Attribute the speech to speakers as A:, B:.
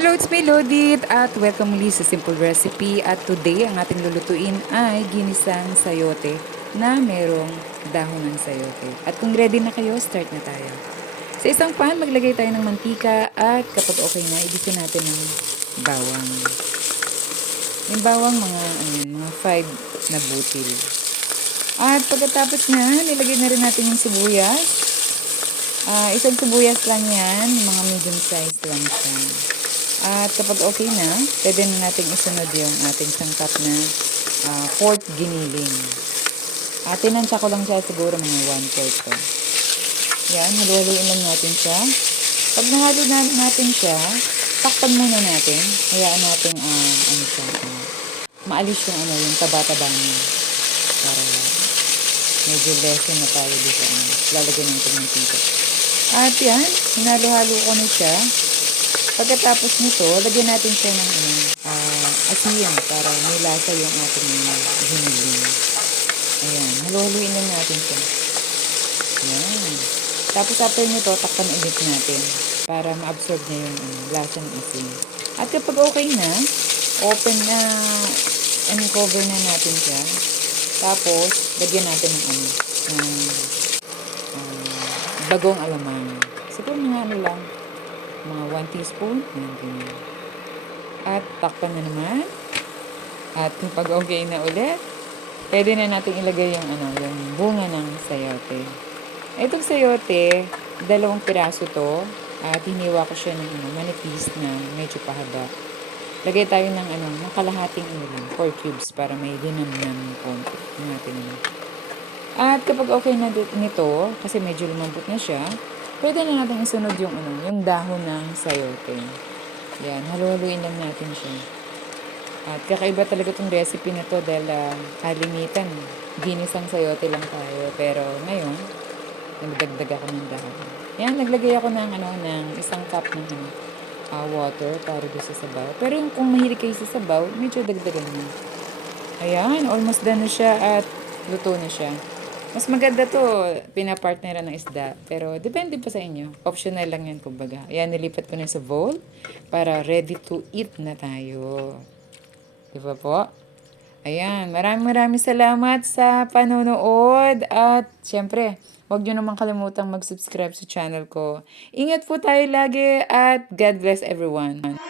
A: Hello, it's me Lodit at welcome muli sa Simple Recipe at today ang ating lulutuin ay ginisang sayote na merong dahon ng sayote. At kung ready na kayo, start na tayo. Sa isang pan, maglagay tayo ng mantika at kapag okay na, ibisin natin ng bawang. Yung bawang mga, ano mga 5 na butil. At pagkatapos na, nilagay na rin natin yung sibuyas. Ah, isang sibuyas lang yan, mga medium size lang siya. At kapag okay na, pwede na natin isunod yung ating sangkap na ah, pork giniling. At tinansya ko lang siya siguro mga 1 4 to. Yan, haluhaluin lang natin siya. Pag nahalo na natin siya, takpan muna natin. Hayaan natin, ah, ano siya, ah, maalis yung ano, yung taba-taba niya. Para medyo lessen na tayo dito. Ano, lalagyan natin ng tito. At yan, hinalo-halo ko na siya. Pagkatapos nito, lagyan natin siya ng ah, asin para may lasa yung ating hiniling. Ayan, haluhaluin lang natin siya. Ayan. Tapos after nito, takpan ulit natin para ma-absorb niya yung ano, lasa ng asin. At kapag okay na, open na, and cover na natin siya. Tapos, lagyan natin ng ano, ng ah, bagong alamang. Siguro mga ano lang, mga 1 teaspoon. Ayan, ganyan. At takpan na naman. At kapag okay na ulit, pwede na natin ilagay yung ano, yung bunga ng sayote. Itong sayote, dalawang piraso to. At hiniwa ko siya ng ano, manipis na medyo pahaba. Lagay tayo ng ano, ng kalahating ano lang, 4 cubes para may linamnam konti. Natin ano. At kapag okay na dit- nito, kasi medyo lumambot na siya, pwede na natin isunod yung ano, yung dahon ng sayote. Yan, halu-haluin lang natin siya. At kakaiba talaga itong recipe na to dahil uh, kalimitan, ginisang sayote lang tayo. Pero ngayon, nagdagdag ako ng dahon. Yan, naglagay ako ng, ano, ng isang cup ng ano, ah, water para doon sa sabaw. Pero yung kung mahilig kayo sa sabaw, medyo dagdagan mo. Ayan, almost done na siya at luto na siya. Mas maganda to, pinapartneran ng isda. Pero depende pa sa inyo. Optional lang yan, kumbaga. Ayan, nilipat ko na sa bowl para ready to eat na tayo. Di ba po? Ayan, maraming maraming salamat sa panonood. At syempre, huwag nyo naman kalimutang mag-subscribe sa channel ko. Ingat po tayo lagi at God bless everyone.